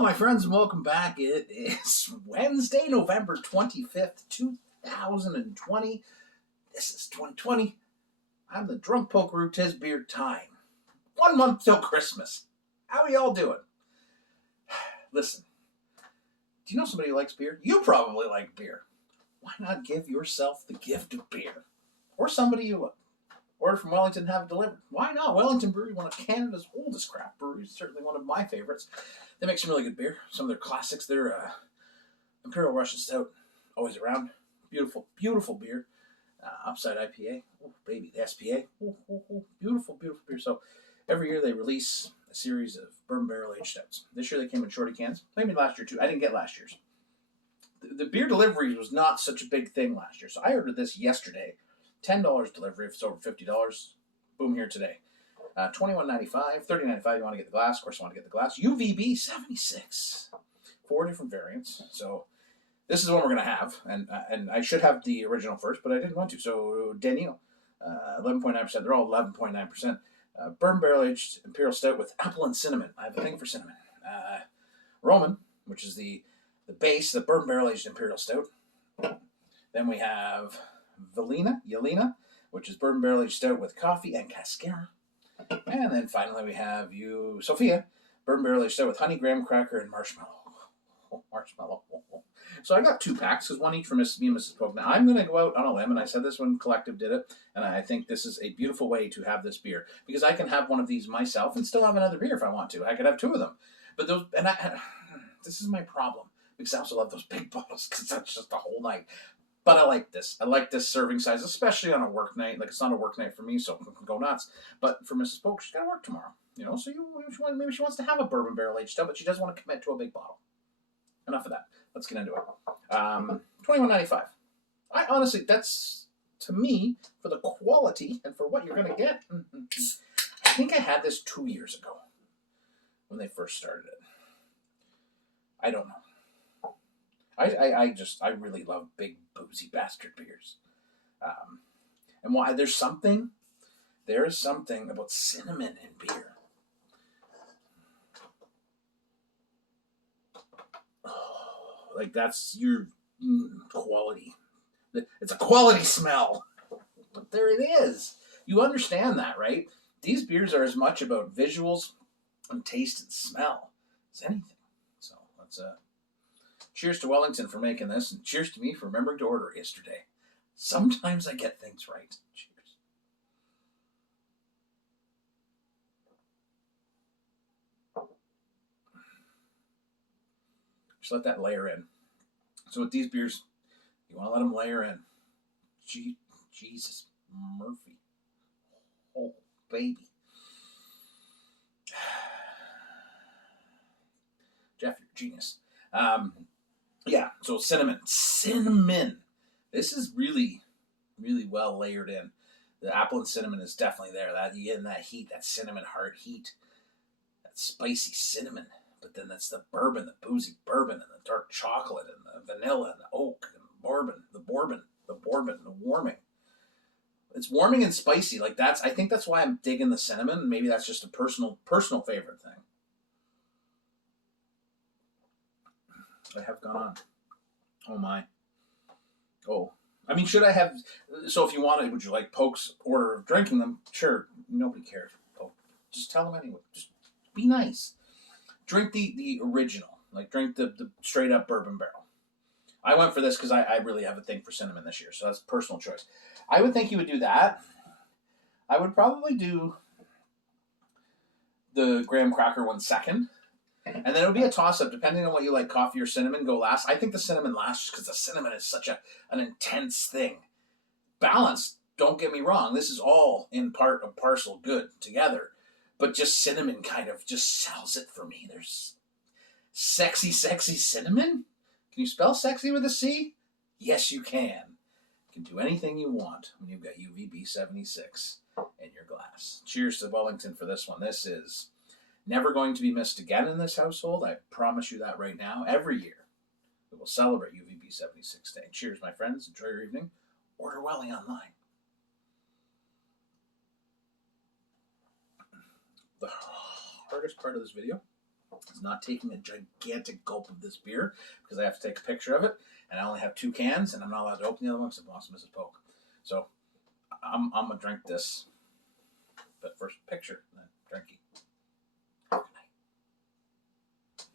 Hello, my friends, and welcome back. It is Wednesday, November 25th, 2020. This is 2020. I'm the drunk poker. 'Tis beer time. 1 month till Christmas. How are y'all doing? Listen, do you know somebody who likes beer? You probably like beer. Why not give yourself the gift of beer? Or somebody you order from Wellington and have it delivered. Why not? Wellington Brewery, one of Canada's oldest craft breweries, certainly one of my favorites. They make some really good beer. Some of their classics, their Imperial Russian Stout, always around. Beautiful, beautiful beer. Upside IPA. Oh, baby, the SPA. Beautiful, beautiful beer. So every year they release a series of bourbon barrel aged stouts. This year they came in shorty cans. Maybe last year too. I didn't get last year's. The beer deliveries was not such a big thing last year. So I ordered this yesterday. $10 delivery if it's over $50. Boom, here today. $21.95, $30.95. You want to get the glass? Of course, you want to get the glass. UVB 76, 4 different variants. So this is the one we're going to have, and I should have the original first, but I didn't want to. So Daniil, 11.9%. They're all 11.9%. Bourbon barrel aged Imperial Stout with apple and cinnamon. I have a thing for cinnamon. Roman, which is the base, the bourbon barrel aged Imperial Stout. Then we have Yelena, which is bourbon barrel aged stout with coffee and cascara. And then finally we have Sophia, bourbon barrel aged stout with honey, graham cracker, and marshmallow. Marshmallow. So I got 2 packs, because one each for me and Mrs. Pope. Now I'm going to go out on a limb, and I said this when Collective did it, and I think this is a beautiful way to have this beer, because I can have one of these myself and still have another beer if I want to. I could have 2 of them. But this is my problem, because I also love those big bottles, because that's just a whole night. But I like this. I like this serving size, especially on a work night. Like, it's not a work night for me, so I can go nuts. But for Mrs. Polk, she's got to work tomorrow. So maybe she wants to have a bourbon barrel aged stout, but she doesn't want to commit to a big bottle. Enough of that. Let's get into it. $21.95. I honestly, that's, to me, for the quality and for what you're going to get. I think I had this 2 years ago when they first started it. I don't know. I really love big boozy bastard beers, and why there is something about cinnamon in beer. Oh, like that's your quality. It's a quality smell, but there it is. You understand that, right? These beers are as much about visuals and taste and smell as anything. So let's cheers to Wellington for making this, and cheers to me for remembering to order it yesterday. Sometimes I get things right. Cheers. Just let that layer in. So with these beers, you want to let them layer in. Jesus Murphy. Oh, baby. Jeff, you're a genius. Yeah, so cinnamon. This is really, really well layered in. The apple and cinnamon is definitely there. That you get in that heat, that cinnamon heart heat, that spicy cinnamon. But then that's the bourbon, the boozy bourbon, and the dark chocolate, and the vanilla, and the oak, and the bourbon, the warming. It's warming and spicy. Like I think that's why I'm digging the cinnamon. Maybe that's just a personal favorite thing. I have gone on. Oh my. Oh. I mean, should I have... So if you wanted, would you like Poke's order of drinking them? Sure. Nobody cares. Poke. Just tell them anyway. Just be nice. Drink the original. Like, drink the straight up bourbon barrel. I went for this because I really have a thing for cinnamon this year. So that's a personal choice. I would think you would do that. I would probably do the graham cracker one second. And then it would be a toss-up, depending on what you like, coffee or cinnamon, go last. I think the cinnamon last just because the cinnamon is such an intense thing. Balanced, don't get me wrong. This is all in part and parcel good together. But just cinnamon kind of just sells it for me. There's sexy cinnamon? Can you spell sexy with a C? Yes, you can. You can do anything you want when you've got UVB 76 in your glass. Cheers to Wellington for this one. This is... never going to be missed again in this household. I promise you that right now. Every year, we will celebrate UVB 76 Day. Cheers, my friends. Enjoy your evening. Order Welly online. The hardest part of this video is not taking a gigantic gulp of this beer because I have to take a picture of it, and I only have 2 cans, and I'm not allowed to open the other one because it belongs to Mrs. Polk. So I'm gonna drink this, but first picture.